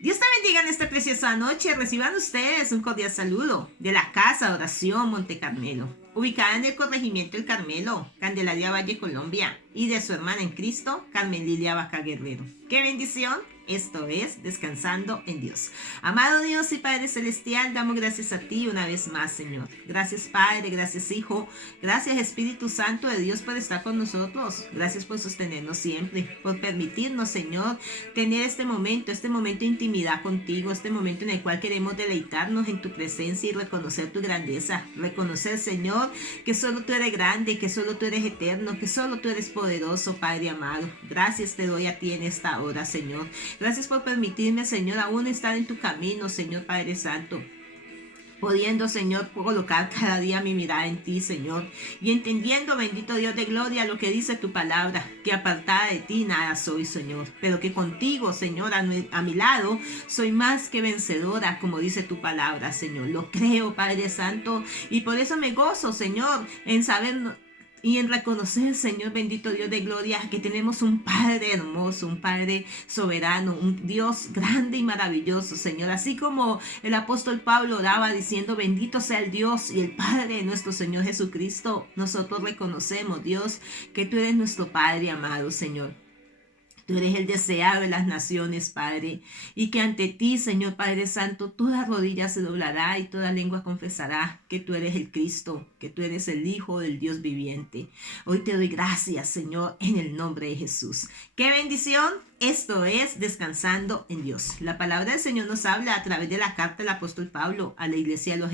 Dios te bendiga en esta preciosa noche. Reciban ustedes un cordial saludo de la Casa de Oración Monte Carmelo, ubicada en el corregimiento El Carmelo, Candelaria Valle, Colombia, y de su hermana en Cristo, Carmen Lilia Vaca Guerrero. ¡Qué bendición! Esto es Descansando en Dios. Amado Dios y Padre Celestial, damos gracias a ti una vez más, Señor. Gracias, Padre, gracias, Hijo, gracias, Espíritu Santo de Dios, por estar con nosotros. Gracias por sostenernos siempre, por permitirnos, Señor, tener este momento de intimidad contigo, este momento en el cual queremos deleitarnos en tu presencia y reconocer tu grandeza. Reconocer, Señor, que solo tú eres grande, que solo tú eres eterno, que solo tú eres poderoso, Padre amado. Gracias te doy a ti en esta hora, Señor. Gracias por permitirme, Señor, aún estar en tu camino, Señor Padre Santo. Pudiendo, Señor, colocar cada día mi mirada en ti, Señor. Y entendiendo, bendito Dios de gloria, lo que dice tu palabra, que apartada de ti nada soy, Señor. Pero que contigo, Señor, a mi lado, soy más que vencedora, como dice tu palabra, Señor. Lo creo, Padre Santo. Y por eso me gozo, Señor, en saber y en reconocer, Señor bendito Dios de gloria, que tenemos un Padre hermoso, un Padre soberano, un Dios grande y maravilloso, Señor. Así como el apóstol Pablo oraba diciendo, bendito sea el Dios y el Padre de nuestro Señor Jesucristo, nosotros reconocemos, Dios, que tú eres nuestro Padre amado, Señor. Tú eres el deseado de las naciones, Padre, y que ante ti, Señor Padre Santo, toda rodilla se doblará y toda lengua confesará que tú eres el Cristo, que tú eres el Hijo del Dios viviente. Hoy te doy gracias, Señor, en el nombre de Jesús. ¡Qué bendición! Esto es Descansando en Dios. La palabra del Señor nos habla a través de la carta del apóstol Pablo a la iglesia de los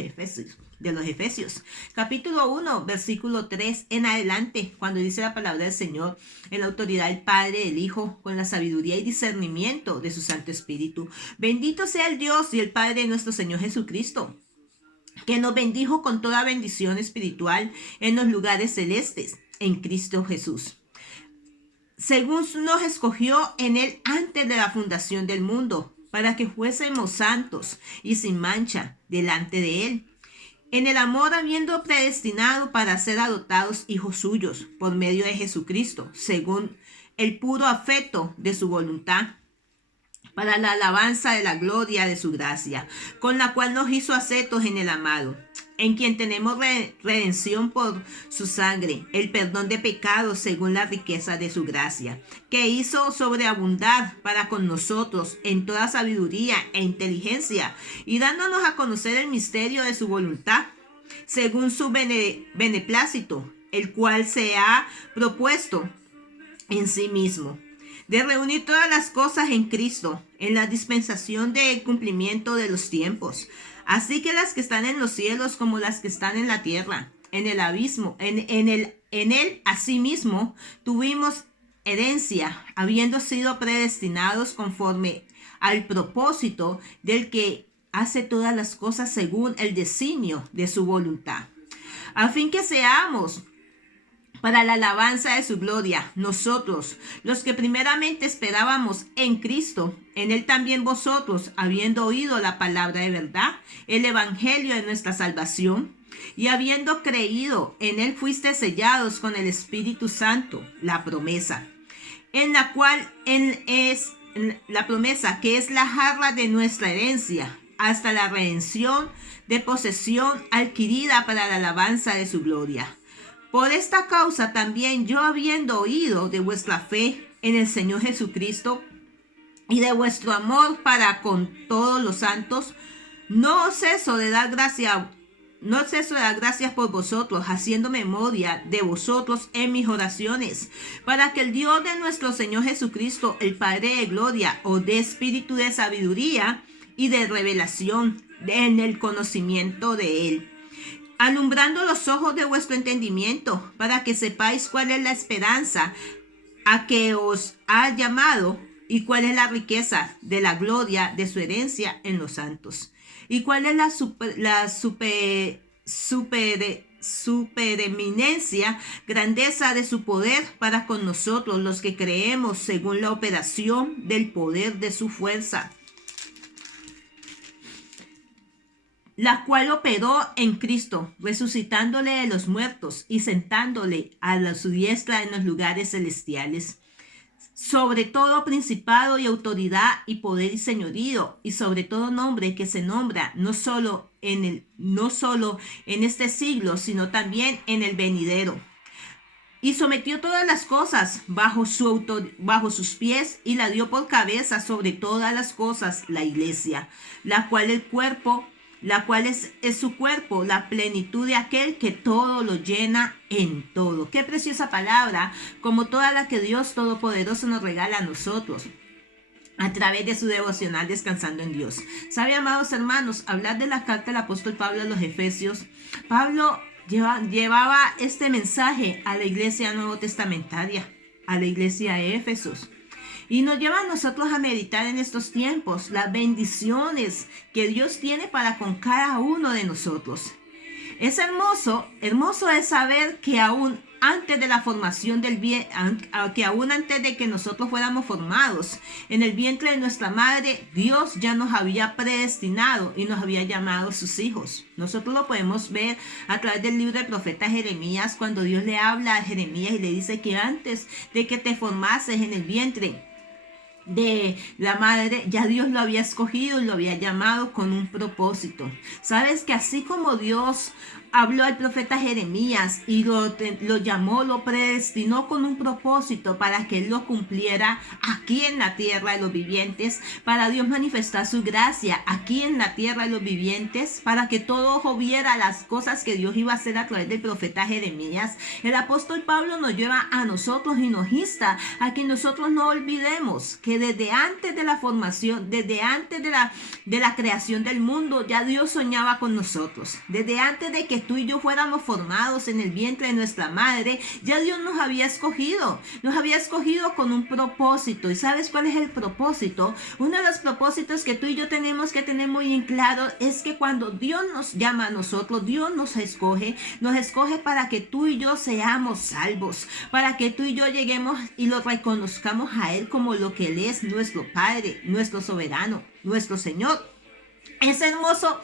Efesios. Capítulo 1, versículo 3 en adelante, cuando dice la palabra del Señor, en la autoridad del Padre, del Hijo, con la sabiduría y discernimiento de su Santo Espíritu. Bendito sea el Dios y el Padre de nuestro Señor Jesucristo, que nos bendijo con toda bendición espiritual en los lugares celestes, en Cristo Jesús, según nos escogió en él antes de la fundación del mundo, para que fuésemos santos y sin mancha delante de él, en el amor habiendo predestinado para ser adoptados hijos suyos por medio de Jesucristo, según el puro afecto de su voluntad, para la alabanza de la gloria de su gracia, con la cual nos hizo aceptos en el amado, en quien tenemos redención por su sangre, el perdón de pecados según la riqueza de su gracia, que hizo sobreabundar para con nosotros en toda sabiduría e inteligencia, y dándonos a conocer el misterio de su voluntad, según su beneplácito, el cual se ha propuesto en sí mismo, de reunir todas las cosas en Cristo, en la dispensación del cumplimiento de los tiempos, así que las que están en los cielos como las que están en la tierra, en el abismo, en él asimismo tuvimos herencia, habiendo sido predestinados conforme al propósito del que hace todas las cosas según el designio de su voluntad, a fin que seamos para la alabanza de su gloria, nosotros, los que primeramente esperábamos en Cristo, en él también vosotros, habiendo oído la palabra de verdad, el evangelio de nuestra salvación, y habiendo creído, en él fuiste sellados con el Espíritu Santo, la promesa, en la cual es la promesa que es la jarra de nuestra herencia, hasta la redención de posesión adquirida para la alabanza de su gloria. Por esta causa también yo, habiendo oído de vuestra fe en el Señor Jesucristo y de vuestro amor para con todos los santos, no ceso de dar gracias por vosotros, haciendo memoria de vosotros en mis oraciones, para que el Dios de nuestro Señor Jesucristo, el Padre de gloria, os dé espíritu de sabiduría y de revelación en el conocimiento de él, alumbrando los ojos de vuestro entendimiento, para que sepáis cuál es la esperanza a que os ha llamado, y cuál es la riqueza de la gloria de su herencia en los santos, y cuál es la supereminencia, grandeza de su poder para con nosotros los que creemos, según la operación del poder de su fuerza, la cual operó en Cristo, resucitándole de los muertos y sentándole a su diestra en los lugares celestiales, sobre todo principado y autoridad y poder y señorío, y sobre todo nombre que se nombra no solo en este siglo, sino también en el venidero. Y sometió todas las cosas bajo sus pies y la dio por cabeza sobre todas las cosas la iglesia, la cual es su cuerpo, la plenitud de aquel que todo lo llena en todo. Qué preciosa palabra, como toda la que Dios Todopoderoso nos regala a nosotros a través de su devocional Descansando en Dios. ¿Sabe, amados hermanos? Hablar de la carta del apóstol Pablo a los Efesios. Pablo llevaba este mensaje a la iglesia nuevo testamentaria, a la iglesia de Éfesos. Y nos lleva a nosotros a meditar en estos tiempos las bendiciones que Dios tiene para con cada uno de nosotros. Es hermoso es saber que aún antes de la formación del bien, que aún antes de que nosotros fuéramos formados en el vientre de nuestra madre, Dios ya nos había predestinado y nos había llamado sus hijos. Nosotros lo podemos ver a través del libro del profeta Jeremías, cuando Dios le habla a Jeremías y le dice que antes de que te formases en el vientre de la madre, ya Dios lo había escogido y lo había llamado con un propósito. Sabes que así como Dios habló al profeta Jeremías y lo llamó, lo predestinó con un propósito para que él lo cumpliera aquí en la tierra de los vivientes, para Dios manifestar su gracia aquí en la tierra de los vivientes, para que todo ojo viera las cosas que Dios iba a hacer a través del profeta Jeremías. El apóstol Pablo nos lleva a nosotros y nos insta a que nosotros no olvidemos que desde antes de la formación, desde antes de la creación del mundo, ya Dios soñaba con nosotros. Desde antes de que tú y yo fuéramos formados en el vientre de nuestra madre, ya Dios nos había escogido con un propósito. ¿Y sabes cuál es el propósito? Uno de los propósitos que tú y yo tenemos que tener muy en claro es que cuando Dios nos llama a nosotros, Dios nos escoge para que tú y yo seamos salvos, para que tú y yo lleguemos y lo reconozcamos a Él como lo que Él es, nuestro Padre, nuestro soberano, nuestro Señor. Es hermoso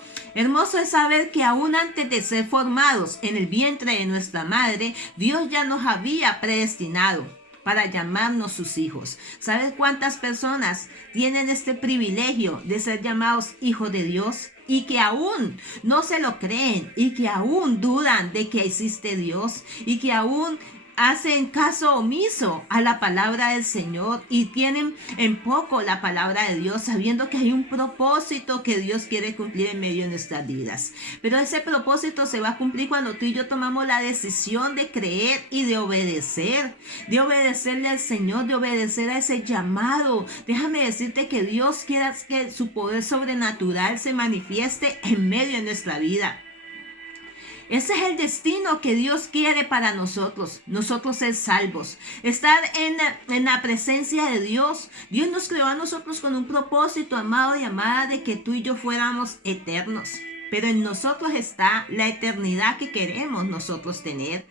es saber que aún antes de ser formados en el vientre de nuestra madre, Dios ya nos había predestinado para llamarnos sus hijos. ¿Sabes cuántas personas tienen este privilegio de ser llamados hijos de Dios y que aún no se lo creen y que aún dudan de que existe Dios y que aún hacen caso omiso a la palabra del Señor y tienen en poco la palabra de Dios, sabiendo que hay un propósito que Dios quiere cumplir en medio de nuestras vidas? Pero ese propósito se va a cumplir cuando tú y yo tomamos la decisión de creer y de obedecerle al Señor, de obedecer a ese llamado. Déjame decirte que Dios quiere que su poder sobrenatural se manifieste en medio de nuestra vida. Ese es el destino que Dios quiere para nosotros ser salvos, estar en la presencia de Dios. Dios nos creó a nosotros con un propósito, amado y amada, de que tú y yo fuéramos eternos. Pero en nosotros está la eternidad que queremos nosotros tener.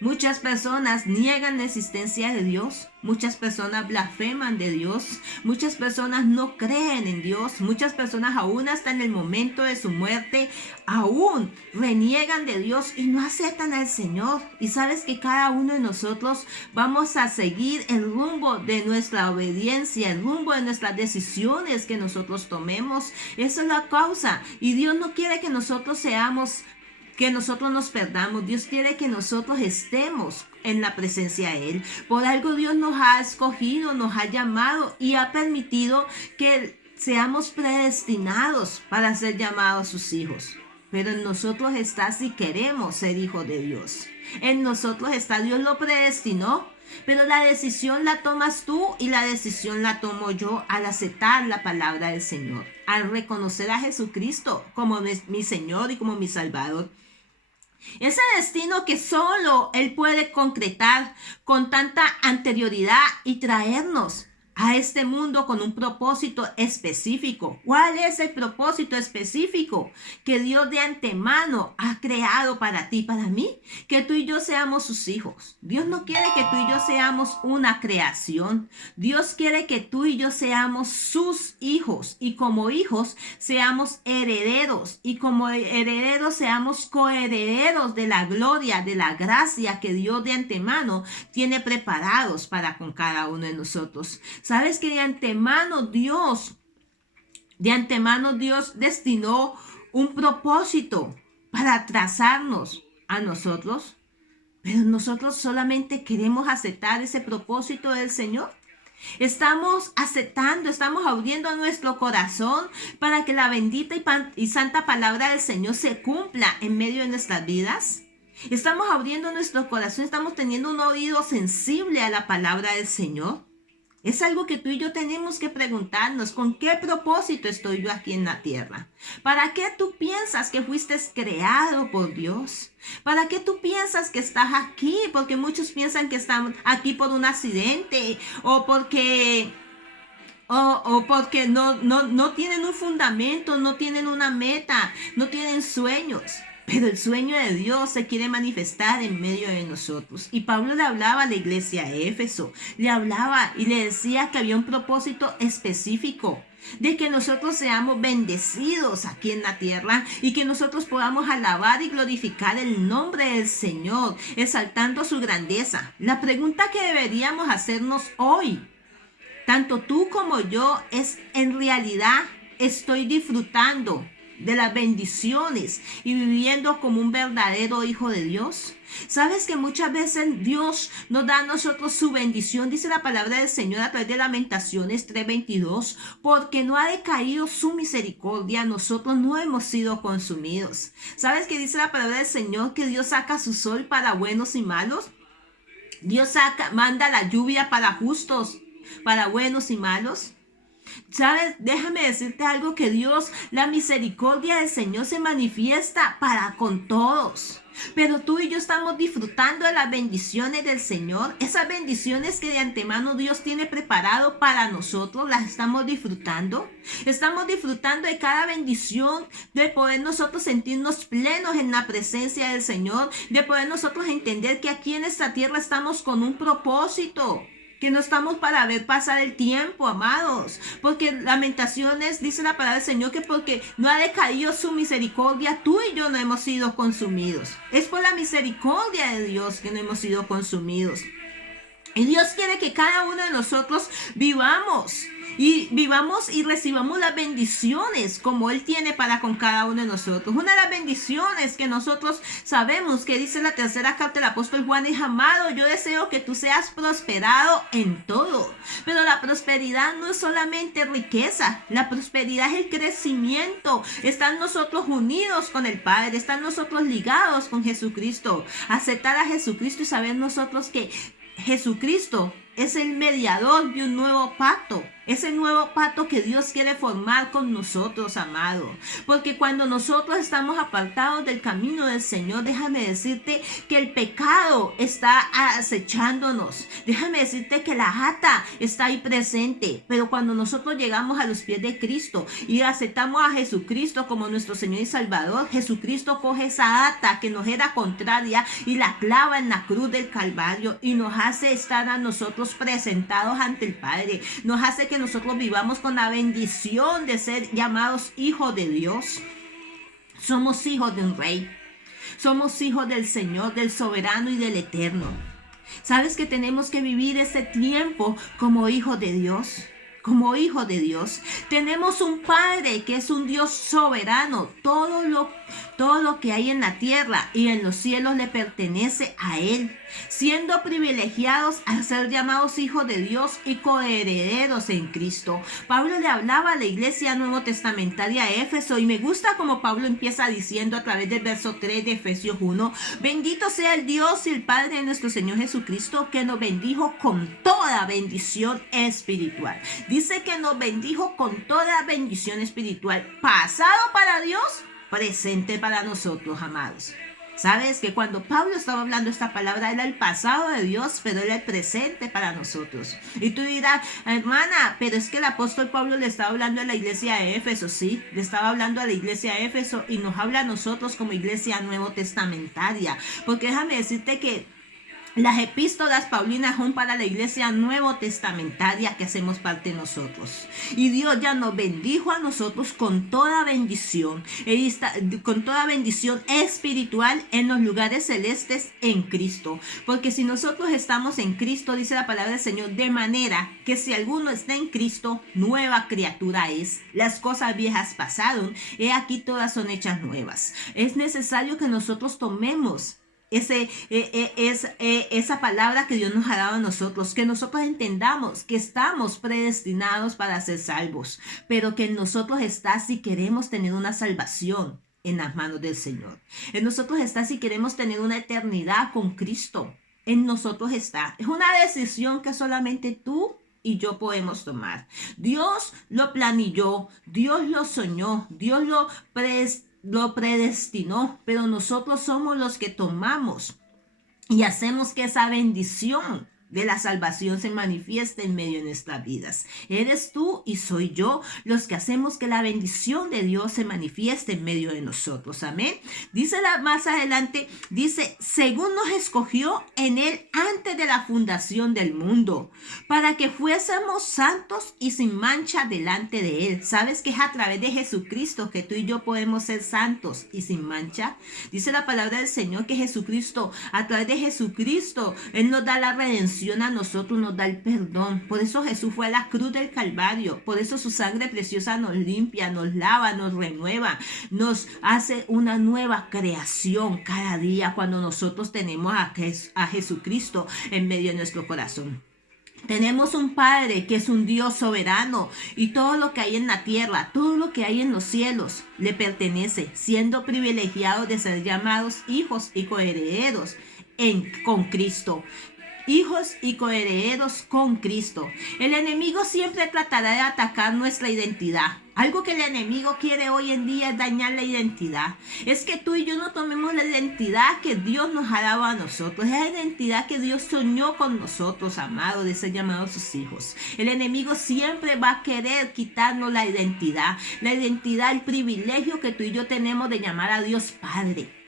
Muchas personas niegan la existencia de Dios. Muchas personas blasfeman de Dios. Muchas personas no creen en Dios. Muchas personas aún hasta en el momento de su muerte aún reniegan de Dios y no aceptan al Señor. Y sabes que cada uno de nosotros vamos a seguir el rumbo de nuestra obediencia, el rumbo de nuestras decisiones que nosotros tomemos. Esa es la causa. Y Dios no quiere que nosotros nos perdamos. Dios quiere que nosotros estemos en la presencia de Él. Por algo Dios nos ha escogido, nos ha llamado y ha permitido que seamos predestinados para ser llamados sus hijos. Pero en nosotros está si queremos ser hijos de Dios. En nosotros está, Dios lo predestinó, pero la decisión la tomas tú y la decisión la tomo yo al aceptar la palabra del Señor, al reconocer a Jesucristo como mi Señor y como mi Salvador. Ese destino que solo Él puede concretar con tanta anterioridad y traernos a este mundo con un propósito específico. ¿Cuál es el propósito específico que Dios de antemano ha creado para ti, para mí? Que tú y yo seamos sus hijos. Dios no quiere que tú y yo seamos una creación. Dios quiere que tú y yo seamos sus hijos, y como hijos seamos herederos, y como herederos seamos coherederos de la gloria, de la gracia que Dios de antemano tiene preparados para con cada uno de nosotros. ¿Sabes que de antemano Dios destinó un propósito para trazarnos a nosotros? Pero nosotros solamente queremos aceptar ese propósito del Señor. Estamos aceptando, estamos abriendo nuestro corazón para que la bendita y santa palabra del Señor se cumpla en medio de nuestras vidas. Estamos abriendo nuestro corazón, estamos teniendo un oído sensible a la palabra del Señor. Es algo que tú y yo tenemos que preguntarnos: ¿con qué propósito estoy yo aquí en la tierra? ¿Para qué tú piensas que fuiste creado por Dios? ¿Para qué tú piensas que estás aquí? Porque muchos piensan que están aquí por un accidente o porque no tienen un fundamento, no tienen una meta, no tienen sueños. Pero el sueño de Dios se quiere manifestar en medio de nosotros. Y Pablo le hablaba a la iglesia de Éfeso, le hablaba y le decía que había un propósito específico de que nosotros seamos bendecidos aquí en la tierra y que nosotros podamos alabar y glorificar el nombre del Señor, exaltando su grandeza. La pregunta que deberíamos hacernos hoy, tanto tú como yo, es: ¿en realidad estoy disfrutando de las bendiciones y viviendo como un verdadero hijo de Dios? Sabes que muchas veces Dios nos da a nosotros su bendición, dice la palabra del Señor a través de Lamentaciones 3:22, porque no ha decaído su misericordia, nosotros no hemos sido consumidos. ¿Sabes que dice la palabra del Señor que Dios saca su sol para buenos y malos? Dios manda la lluvia para justos, para buenos y malos. ¿Sabes? Déjame decirte algo, que la misericordia del Señor se manifiesta para con todos. Pero tú y yo estamos disfrutando de las bendiciones del Señor. Esas bendiciones que de antemano Dios tiene preparado para nosotros, las estamos disfrutando. Estamos disfrutando de cada bendición, de poder nosotros sentirnos plenos en la presencia del Señor, de poder nosotros entender que aquí en esta tierra estamos con un propósito, que no estamos para ver pasar el tiempo, amados. Porque Lamentaciones dice la palabra del Señor que porque no ha decaído su misericordia, tú y yo no hemos sido consumidos. Es por la misericordia de Dios que no hemos sido consumidos. Y Dios quiere que cada uno de nosotros vivamos y recibamos las bendiciones como Él tiene para con cada uno de nosotros. Una de las bendiciones que nosotros sabemos que dice la tercera carta del apóstol Juan es: amado, yo deseo que tú seas prosperado en todo. Pero la prosperidad no es solamente riqueza, la prosperidad es el crecimiento. Están nosotros unidos con el Padre, están nosotros ligados con Jesucristo. Aceptar a Jesucristo y saber nosotros que Jesucristo es el mediador de un nuevo pacto. Ese nuevo pacto que Dios quiere formar con nosotros, amado. Porque cuando nosotros estamos apartados del camino del Señor, déjame decirte que el pecado está acechándonos. Déjame decirte que la ata está ahí presente. Pero cuando nosotros llegamos a los pies de Cristo y aceptamos a Jesucristo como nuestro Señor y Salvador, Jesucristo coge esa ata que nos era contraria y la clava en la cruz del Calvario y nos hace estar a nosotros presentados ante el Padre. Nos hace que nosotros vivamos con la bendición de ser llamados hijos de Dios. Somos hijos de un rey. Somos hijos del Señor, del soberano y del eterno. ¿Sabes que tenemos que vivir este tiempo como hijos de Dios? Como hijo de Dios. Tenemos un Padre que es un Dios soberano. Todo lo que hay en la tierra y en los cielos le pertenece a Él, siendo privilegiados a ser llamados hijos de Dios y coherederos en Cristo. Pablo le hablaba a la iglesia nuevo testamentaria de Éfeso, y me gusta como Pablo empieza diciendo a través del verso 3 de Efesios 1: bendito sea el Dios y el Padre de nuestro Señor Jesucristo, que nos bendijo con toda bendición espiritual. Dice que nos bendijo con toda bendición espiritual, pasado para Dios, presente para nosotros, amados. Sabes que cuando Pablo estaba hablando esta palabra era el pasado de Dios, pero era el presente para nosotros. Y tú dirás, hermana, pero es que el apóstol Pablo le estaba hablando a la iglesia de Éfeso, sí, le estaba hablando a la iglesia de Éfeso y nos habla a nosotros como iglesia nuevo testamentaria. Porque déjame decirte que las epístolas paulinas son para la iglesia nuevo testamentaria que hacemos parte nosotros. Y Dios ya nos bendijo a nosotros con toda bendición espiritual en los lugares celestes en Cristo. Porque si nosotros estamos en Cristo, dice la palabra del Señor, de manera que si alguno está en Cristo, nueva criatura es. Las cosas viejas pasaron, he aquí todas son hechas nuevas. Es necesario que nosotros tomemos esa palabra que Dios nos ha dado a nosotros, que nosotros entendamos que estamos predestinados para ser salvos, pero que en nosotros está si queremos tener una salvación en las manos del Señor. En nosotros está si queremos tener una eternidad con Cristo. En nosotros está. Es una decisión que solamente tú y yo podemos tomar. Dios lo planilló, Dios lo soñó, Dios lo predestinó, pero nosotros somos los que tomamos y hacemos que esa bendición de la salvación se manifieste en medio de nuestras vidas. Eres tú y soy yo los que hacemos que la bendición de Dios se manifieste en medio de nosotros. Amén. Dice más adelante, dice, según nos escogió en él antes de la fundación del mundo, para que fuésemos santos y sin mancha delante de él. ¿Sabes que es a través de Jesucristo que tú y yo podemos ser santos y sin mancha? Dice la palabra del Señor que Jesucristo, a través de Jesucristo, él nos da la redención a nosotros, nos da el perdón. Por eso Jesús fue a la cruz del Calvario. Por eso su sangre preciosa nos limpia, nos lava, nos renueva, nos hace una nueva creación cada día cuando nosotros tenemos a Jesucristo en medio de nuestro corazón. Tenemos un Padre que es un Dios soberano y todo lo que hay en la tierra, todo lo que hay en los cielos le pertenece, siendo privilegiados de ser llamados hijos y coherederos con Cristo. Hijos y coherederos con Cristo. El enemigo siempre tratará de atacar nuestra identidad. Algo que el enemigo quiere hoy en día es dañar la identidad. Es que tú y yo no tomemos la identidad que Dios nos ha dado a nosotros. Es la identidad que Dios soñó con nosotros, amados, de ser llamados sus hijos. El enemigo siempre va a querer quitarnos la identidad, el privilegio que tú y yo tenemos de llamar a Dios Padre.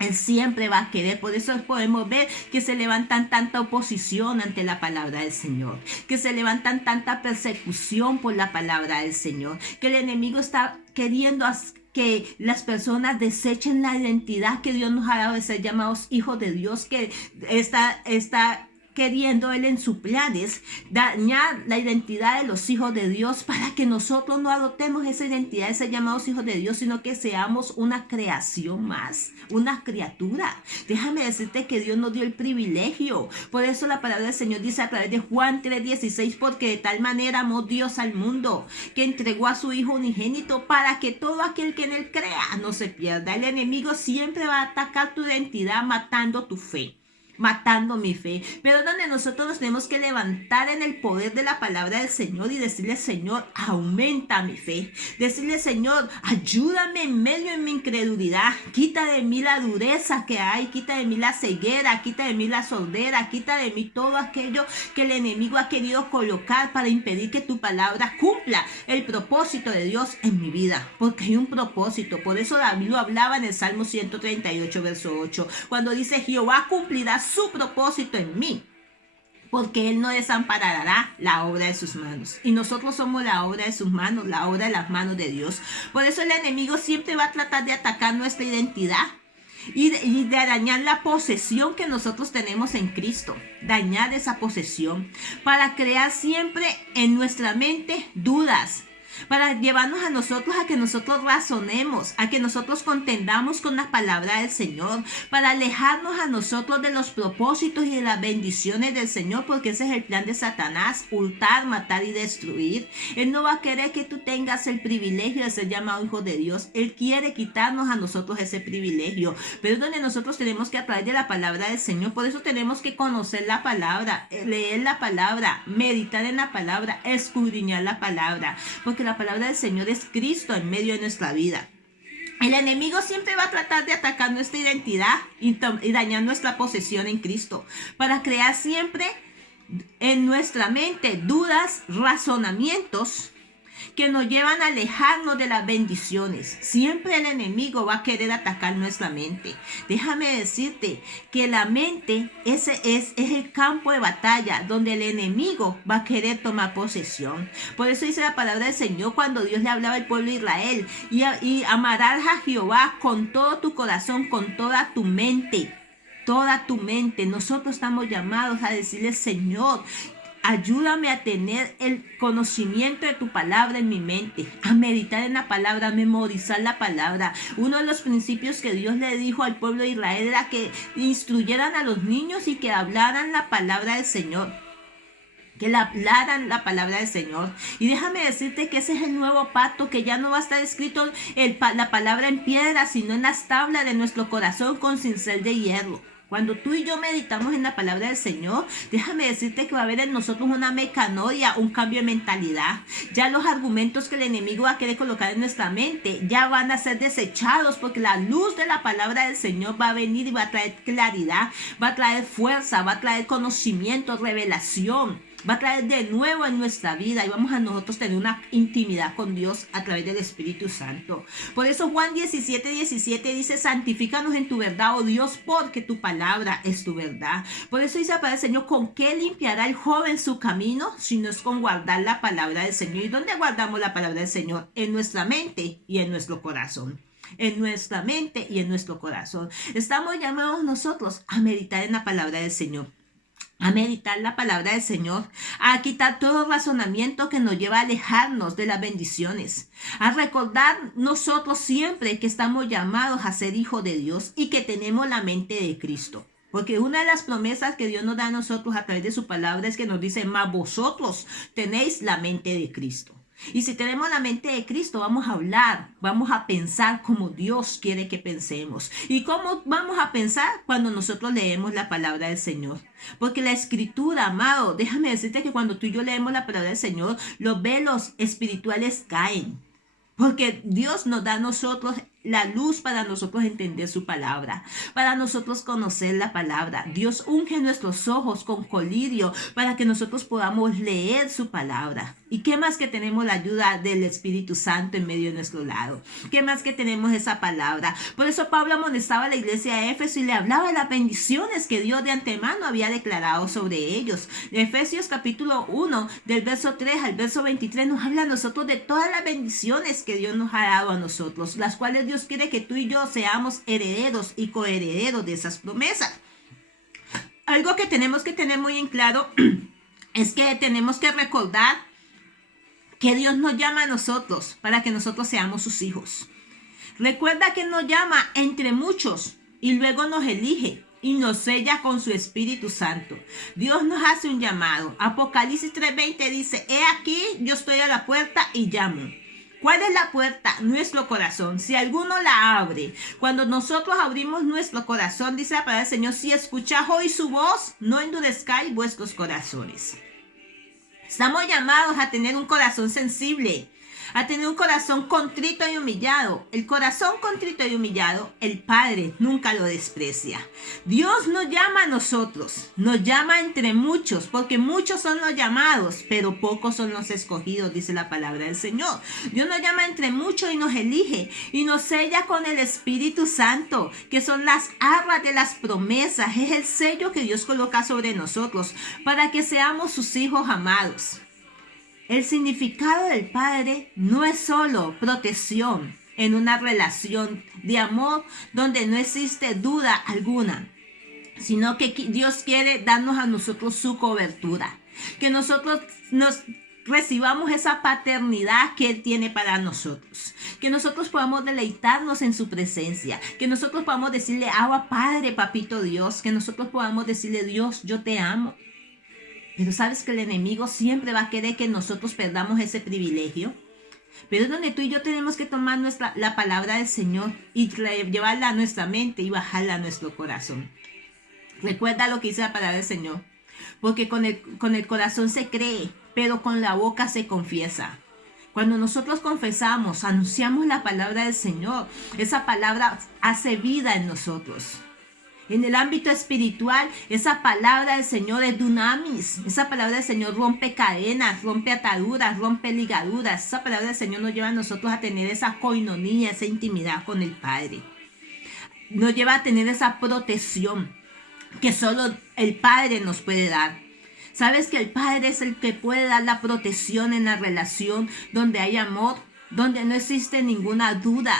Él siempre va a querer, por eso podemos ver que se levantan tanta oposición ante la palabra del Señor, que se levantan tanta persecución por la palabra del Señor, que el enemigo está queriendo que las personas desechen la identidad que Dios nos ha dado de ser llamados hijos de Dios, que está queriendo él en sus planes dañar la identidad de los hijos de Dios para que nosotros no adoptemos esa identidad de ser llamados hijos de Dios, sino que seamos una creación más, una criatura. Déjame decirte que Dios nos dio el privilegio. Por eso la palabra del Señor dice a través de Juan 3:16, porque de tal manera amó Dios al mundo, que entregó a su Hijo unigénito para que todo aquel que en él crea no se pierda. El enemigo siempre va a atacar tu identidad matando tu fe, matando mi fe, pero donde nosotros nos tenemos que levantar en el poder de la palabra del Señor y decirle: Señor, aumenta mi fe, decirle: Señor, ayúdame en medio de mi incredulidad, quita de mí la dureza que hay, quita de mí la ceguera, quita de mí la sordera, quita de mí todo aquello que el enemigo ha querido colocar para impedir que tu palabra cumpla el propósito de Dios en mi vida, porque hay un propósito. Por eso David lo hablaba en el Salmo 138 verso 8, cuando dice: Jehová cumplirá su propósito en mí, porque él no desamparará la obra de sus manos. Y nosotros somos la obra de sus manos, la obra de las manos de Dios. Por eso el enemigo siempre va a tratar de atacar nuestra identidad y de dañar la posesión que nosotros tenemos en Cristo, dañar esa posesión para crear siempre en nuestra mente dudas, para llevarnos a nosotros a que nosotros razonemos, a que nosotros contendamos con la palabra del Señor, para alejarnos a nosotros de los propósitos y de las bendiciones del Señor, porque ese es el plan de Satanás: hurtar, matar y destruir. Él no va a querer que tú tengas el privilegio de ser llamado hijo de Dios. Él quiere quitarnos a nosotros ese privilegio, pero es donde nosotros tenemos que, a través de la palabra del Señor, por eso tenemos que conocer la palabra, leer la palabra, meditar en la palabra, escudriñar la palabra, porque la palabra del Señor es Cristo en medio de nuestra vida. El enemigo siempre va a tratar de atacar nuestra identidad y dañar nuestra posesión en Cristo, para crear siempre en nuestra mente dudas, razonamientos que nos llevan a alejarnos de las bendiciones. Siempre el enemigo va a querer atacar nuestra mente. Déjame decirte que la mente ese es el campo de batalla donde el enemigo va a querer tomar posesión. Por eso dice la palabra del Señor cuando Dios le hablaba al pueblo de Israel, y amarás a Jehová con todo tu corazón, con toda tu mente. Toda tu mente. Nosotros estamos llamados a decirle: Señor, ayúdame a tener el conocimiento de tu palabra en mi mente, a meditar en la palabra, a memorizar la palabra. Uno de los principios que Dios le dijo al pueblo de Israel era que instruyeran a los niños y que hablaran la palabra del Señor. Que le hablaran la palabra del Señor. Y déjame decirte que ese es el nuevo pacto, que ya no va a estar escrito la palabra en piedra, sino en las tablas de nuestro corazón con cincel de hierro. Cuando tú y yo meditamos en la palabra del Señor, déjame decirte que va a haber en nosotros una metanoia, un cambio de mentalidad. Ya los argumentos que el enemigo va a querer colocar en nuestra mente ya van a ser desechados, porque la luz de la palabra del Señor va a venir y va a traer claridad, va a traer fuerza, va a traer conocimiento, revelación. Va a traer de nuevo en nuestra vida y vamos a nosotros tener una intimidad con Dios a través del Espíritu Santo. Por eso Juan 17:17 dice: santifícanos en tu verdad, oh Dios, porque tu palabra es tu verdad. Por eso dice la palabra del Señor: ¿con qué limpiará el joven su camino? Si no es con guardar la palabra del Señor. ¿Y dónde guardamos la palabra del Señor? En nuestra mente y en nuestro corazón. En nuestra mente y en nuestro corazón. Estamos llamados nosotros a meditar en la palabra del Señor, a meditar la palabra del Señor, a quitar todo razonamiento que nos lleva a alejarnos de las bendiciones, a recordar nosotros siempre que estamos llamados a ser hijos de Dios y que tenemos la mente de Cristo. Porque una de las promesas que Dios nos da a nosotros a través de su palabra es que nos dice: mas vosotros tenéis la mente de Cristo. Y si tenemos la mente de Cristo, vamos a hablar, vamos a pensar como Dios quiere que pensemos. ¿Y cómo vamos a pensar? Cuando nosotros leemos la palabra del Señor. Porque la escritura, amado, déjame decirte que cuando tú y yo leemos la palabra del Señor, los velos espirituales caen. Porque Dios nos da a nosotros la luz para nosotros entender su palabra, para nosotros conocer la palabra. Dios unge nuestros ojos con colirio para que nosotros podamos leer su palabra. ¿Y qué más que tenemos la ayuda del Espíritu Santo en medio de nuestro lado? ¿Qué más que tenemos esa palabra? Por eso Pablo amonestaba a la iglesia de Éfeso y le hablaba de las bendiciones que Dios de antemano había declarado sobre ellos. Efesios capítulo 1, del verso 3 al verso 23, nos habla a nosotros de todas las bendiciones que Dios nos ha dado a nosotros, las cuales Dios quiere que tú y yo seamos herederos y coherederos de esas promesas. Algo que tenemos que tener muy en claro es que tenemos que recordar que Dios nos llama a nosotros para que nosotros seamos sus hijos. Recuerda que nos llama entre muchos y luego nos elige y nos sella con su Espíritu Santo. Dios nos hace un llamado. Apocalipsis 3:20 dice: he aquí, yo estoy a la puerta y llamo. ¿Cuál es la puerta? Nuestro corazón. Si alguno la abre, cuando nosotros abrimos nuestro corazón, dice la palabra del Señor: si escucháis hoy su voz, no endurezcáis vuestros corazones. Estamos llamados a tener un corazón sensible, a tener un corazón contrito y humillado. El corazón contrito y humillado, el Padre nunca lo desprecia. Dios nos llama a nosotros, nos llama entre muchos, porque muchos son los llamados, pero pocos son los escogidos, dice la palabra del Señor. Dios nos llama entre muchos y nos elige y nos sella con el Espíritu Santo, que son las arras de las promesas. Es el sello que Dios coloca sobre nosotros para que seamos sus hijos amados. El significado del Padre no es solo protección en una relación de amor donde no existe duda alguna, sino que Dios quiere darnos a nosotros su cobertura, que nosotros nos recibamos esa paternidad que Él tiene para nosotros, que nosotros podamos deleitarnos en su presencia, que nosotros podamos decirle: Abba Padre, Papito Dios, que nosotros podamos decirle: Dios, yo te amo. Pero sabes que el enemigo siempre va a querer que nosotros perdamos ese privilegio. Pero es donde tú y yo tenemos que tomar la palabra del Señor y llevarla a nuestra mente y bajarla a nuestro corazón. Recuerda lo que dice la palabra del Señor. Porque con el corazón se cree, pero con la boca se confiesa. Cuando nosotros confesamos, anunciamos la palabra del Señor, esa palabra hace vida en nosotros. En el ámbito espiritual, esa palabra del Señor es dunamis. Esa palabra del Señor rompe cadenas, rompe ataduras, rompe ligaduras. Esa palabra del Señor nos lleva a nosotros a tener esa coinonía, esa intimidad con el Padre. Nos lleva a tener esa protección que solo el Padre nos puede dar. ¿Sabes que el Padre es el que puede dar la protección en la relación donde hay amor, donde no existe ninguna duda?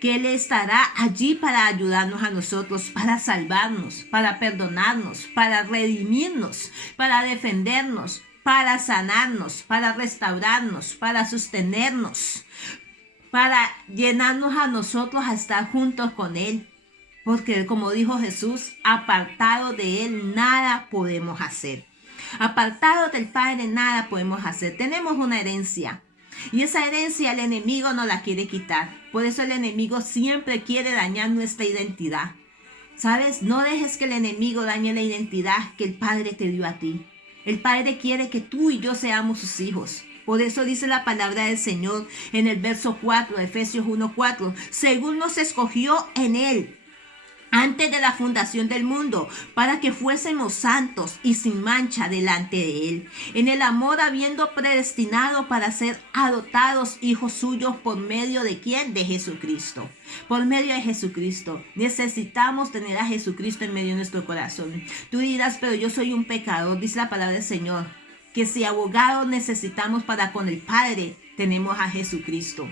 Que Él estará allí para ayudarnos a nosotros, para salvarnos, para perdonarnos, para redimirnos, para defendernos, para sanarnos, para restaurarnos, para sostenernos, para llenarnos a nosotros a estar juntos con Él. Porque como dijo Jesús, apartado de Él nada podemos hacer. Apartado del Padre nada podemos hacer. Tenemos una herencia. Y esa herencia el enemigo no la quiere quitar. Por eso el enemigo siempre quiere dañar nuestra identidad. ¿Sabes? No dejes que el enemigo dañe la identidad que el Padre te dio a ti. El Padre quiere que tú y yo seamos sus hijos. Por eso dice la palabra del Señor en el verso 4, Efesios 1:4. Según nos escogió en Él, antes de la fundación del mundo, para que fuésemos santos y sin mancha delante de Él, en el amor habiendo predestinado para ser adoptados hijos suyos por medio de ¿quién? De Jesucristo. Por medio de Jesucristo. Necesitamos tener a Jesucristo en medio de nuestro corazón. Tú dirás, pero yo soy un pecador, dice la palabra del Señor, que si abogado necesitamos para con el Padre, tenemos a Jesucristo.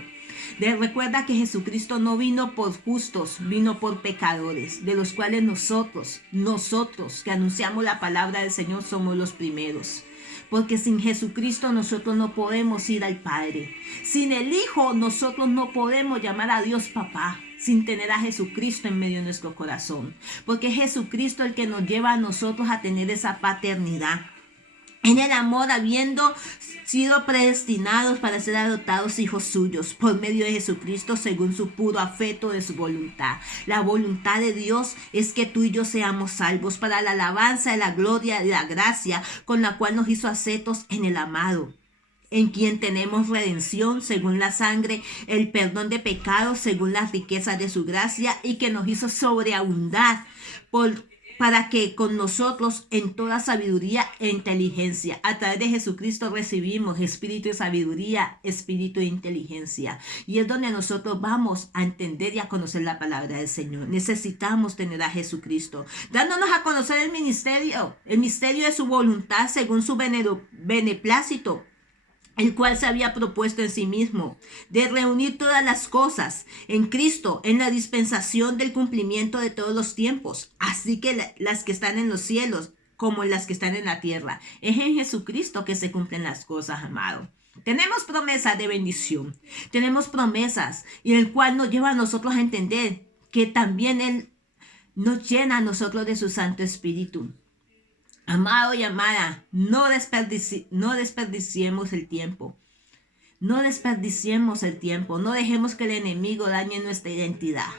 Recuerda que Jesucristo no vino por justos, vino por pecadores, de los cuales nosotros que anunciamos la palabra del Señor somos los primeros. Porque sin Jesucristo nosotros no podemos ir al Padre. Sin el Hijo nosotros no podemos llamar a Dios papá, sin tener a Jesucristo en medio de nuestro corazón. Porque es Jesucristo el que nos lleva a nosotros a tener esa paternidad. En el amor, habiendo sido predestinados para ser adoptados hijos suyos por medio de Jesucristo según su puro afecto de su voluntad. La voluntad de Dios es que tú y yo seamos salvos para la alabanza de la gloria y la gracia con la cual nos hizo aceptos en el amado, en quien tenemos redención según la sangre, el perdón de pecados según las riquezas de su gracia, y que nos hizo sobreabundar para que con nosotros en toda sabiduría e inteligencia, a través de Jesucristo recibimos espíritu de sabiduría, espíritu de inteligencia. Y es donde nosotros vamos a entender y a conocer la palabra del Señor. Necesitamos tener a Jesucristo, dándonos a conocer el misterio de su voluntad según su beneplácito, el cual se había propuesto en sí mismo, de reunir todas las cosas en Cristo, en la dispensación del cumplimiento de todos los tiempos, así que las que están en los cielos como las que están en la tierra. Es en Jesucristo que se cumplen las cosas, amado. Tenemos promesas de bendición, tenemos promesas, y el cual nos lleva a nosotros a entender que también Él nos llena a nosotros de su Santo Espíritu. Amado y amada, no desperdiciemos el tiempo. No desperdiciemos el tiempo. No dejemos que el enemigo dañe nuestra identidad.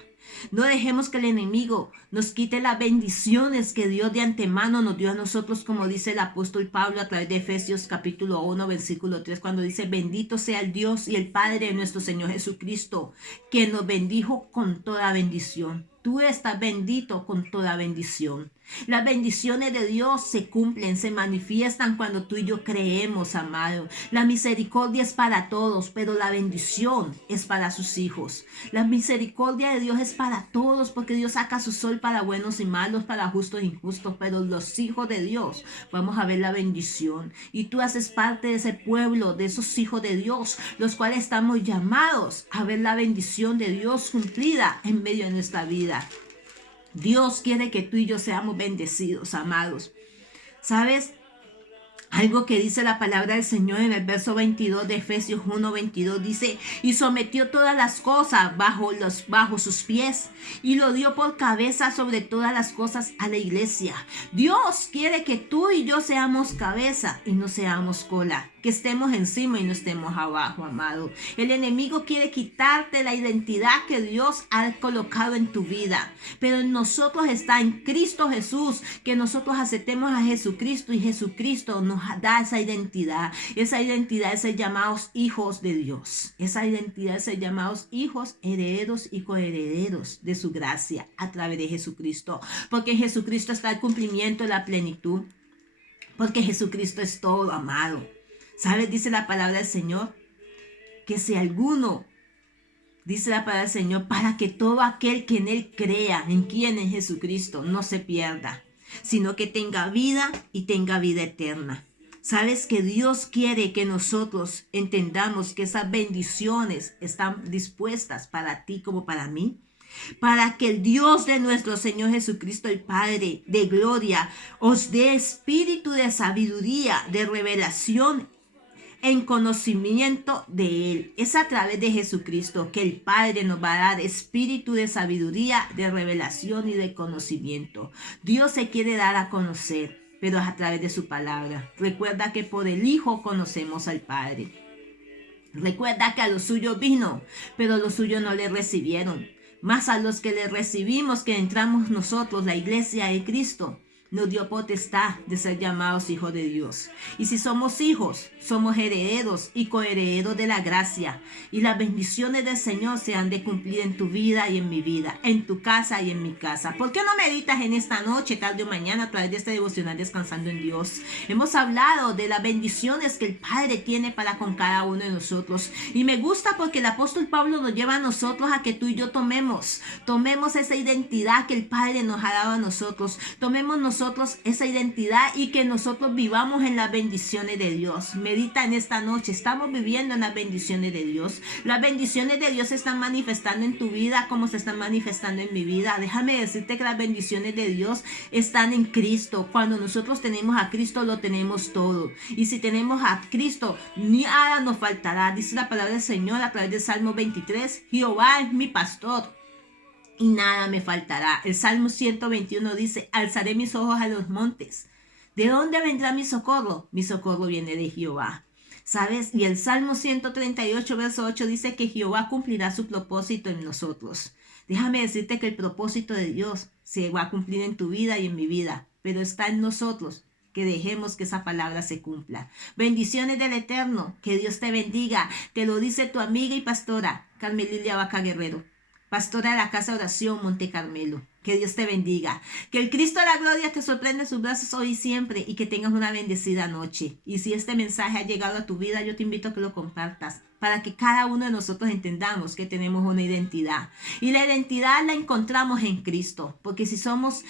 No dejemos que el enemigo nos quite las bendiciones que Dios de antemano nos dio a nosotros, como dice el apóstol Pablo a través de Efesios capítulo 1, versículo 3, cuando dice: bendito sea el Dios y el Padre de nuestro Señor Jesucristo, que nos bendijo con toda bendición. Tú estás bendito con toda bendición. Las bendiciones de Dios se cumplen, se manifiestan cuando tú y yo creemos, amado. La misericordia es para todos, pero la bendición es para sus hijos. La misericordia de Dios es para todos, porque Dios saca su sol para buenos y malos, para justos e injustos, pero los hijos de Dios vamos a ver la bendición. Y tú haces parte de ese pueblo, de esos hijos de Dios, los cuales estamos llamados a ver la bendición de Dios cumplida en medio de nuestra vida. Dios quiere que tú y yo seamos bendecidos, amados. ¿Sabes? Algo que dice la palabra del Señor en el verso 22 de Efesios 1:22 dice: y sometió todas las cosas bajo sus pies, y lo dio por cabeza sobre todas las cosas a la iglesia. Dios quiere que tú y yo seamos cabeza y no seamos cola. que estemos encima y no estemos abajo, amado. El enemigo quiere quitarte la identidad que Dios ha colocado en tu vida, pero en nosotros está en Cristo Jesús, que nosotros aceptemos a Jesucristo y Jesucristo nos da esa identidad. Esa identidad es ser llamados hijos de Dios. Esa identidad es ser llamados hijos, herederos y coherederos de su gracia a través de Jesucristo. Porque en Jesucristo está el cumplimiento de la plenitud. Porque Jesucristo es todo, amado. ¿Sabes? Dice la palabra del Señor que si alguno, dice la palabra del Señor, para que todo aquel que en Él crea, en quien, en Jesucristo, no se pierda, sino que tenga vida y tenga vida eterna. ¿Sabes que Dios quiere que nosotros entendamos que esas bendiciones están dispuestas para ti como para mí? Para que el Dios de nuestro Señor Jesucristo, el Padre de gloria, os dé espíritu de sabiduría, de revelación en conocimiento de Él. Es a través de Jesucristo que el Padre nos va a dar espíritu de sabiduría, de revelación y de conocimiento. Dios se quiere dar a conocer, pero es a través de su palabra. Recuerda que por el Hijo conocemos al Padre. Recuerda que a los suyos vino, pero los suyos no le recibieron. Más a los que le recibimos, que entramos nosotros, la iglesia de Cristo, nos dio potestad de ser llamados hijos de Dios. Y si somos hijos, somos herederos y coherederos de la gracia. Y las bendiciones del Señor se han de cumplir en tu vida y en mi vida, en tu casa y en mi casa. ¿Por qué no meditas en esta noche, tarde o mañana, a través de este devocional Descansando en Dios? Hemos hablado de las bendiciones que el Padre tiene para con cada uno de nosotros. Y me gusta porque el apóstol Pablo nos lleva a nosotros a que tú y yo tomemos esa identidad que el Padre nos ha dado a nosotros. Tomemos nosotros esa identidad y que nosotros vivamos en las bendiciones de Dios. Medita en esta noche. Estamos viviendo en las bendiciones de Dios. Las bendiciones de Dios se están manifestando en tu vida como se están manifestando en mi vida. Déjame decirte que las bendiciones de Dios están en Cristo. Cuando nosotros tenemos a Cristo, lo tenemos todo. Y si tenemos a Cristo, nada nos faltará. Dice la palabra del Señor a través del Salmo 23. Jehová es mi pastor y nada me faltará. El Salmo 121 dice: alzaré mis ojos a los montes. ¿De dónde vendrá mi socorro? Mi socorro viene de Jehová. ¿Sabes? Y el Salmo 138, verso 8 dice que Jehová cumplirá su propósito en nosotros. Déjame decirte que el propósito de Dios se va a cumplir en tu vida y en mi vida, pero está en nosotros que dejemos que esa palabra se cumpla. Bendiciones del Eterno. Que Dios te bendiga. Te lo dice tu amiga y pastora Carmelilia Vaca Guerrero, pastora de la Casa de Oración Monte Carmelo. Que Dios te bendiga. Que el Cristo de la gloria te sorprenda en sus brazos hoy y siempre, y que tengas una bendecida noche. Y si este mensaje ha llegado a tu vida, yo te invito a que lo compartas, para que cada uno de nosotros entendamos que tenemos una identidad. Y la identidad la encontramos en Cristo, porque si estamos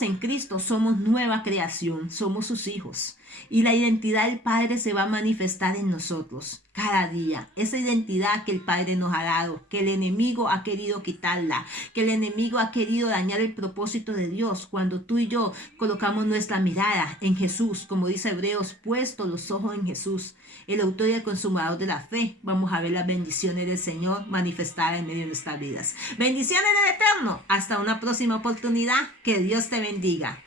en Cristo, somos nueva creación, somos sus hijos. Y la identidad del Padre se va a manifestar en nosotros cada día. Esa identidad que el Padre nos ha dado, que el enemigo ha querido quitarla, que el enemigo ha querido dañar el propósito de Dios. Cuando tú y yo colocamos nuestra mirada en Jesús, como dice Hebreos, puesto los ojos en Jesús, el autor y el consumador de la fe, vamos a ver las bendiciones del Señor manifestadas en medio de nuestras vidas. Bendiciones del Eterno. Hasta una próxima oportunidad. Que Dios te bendiga.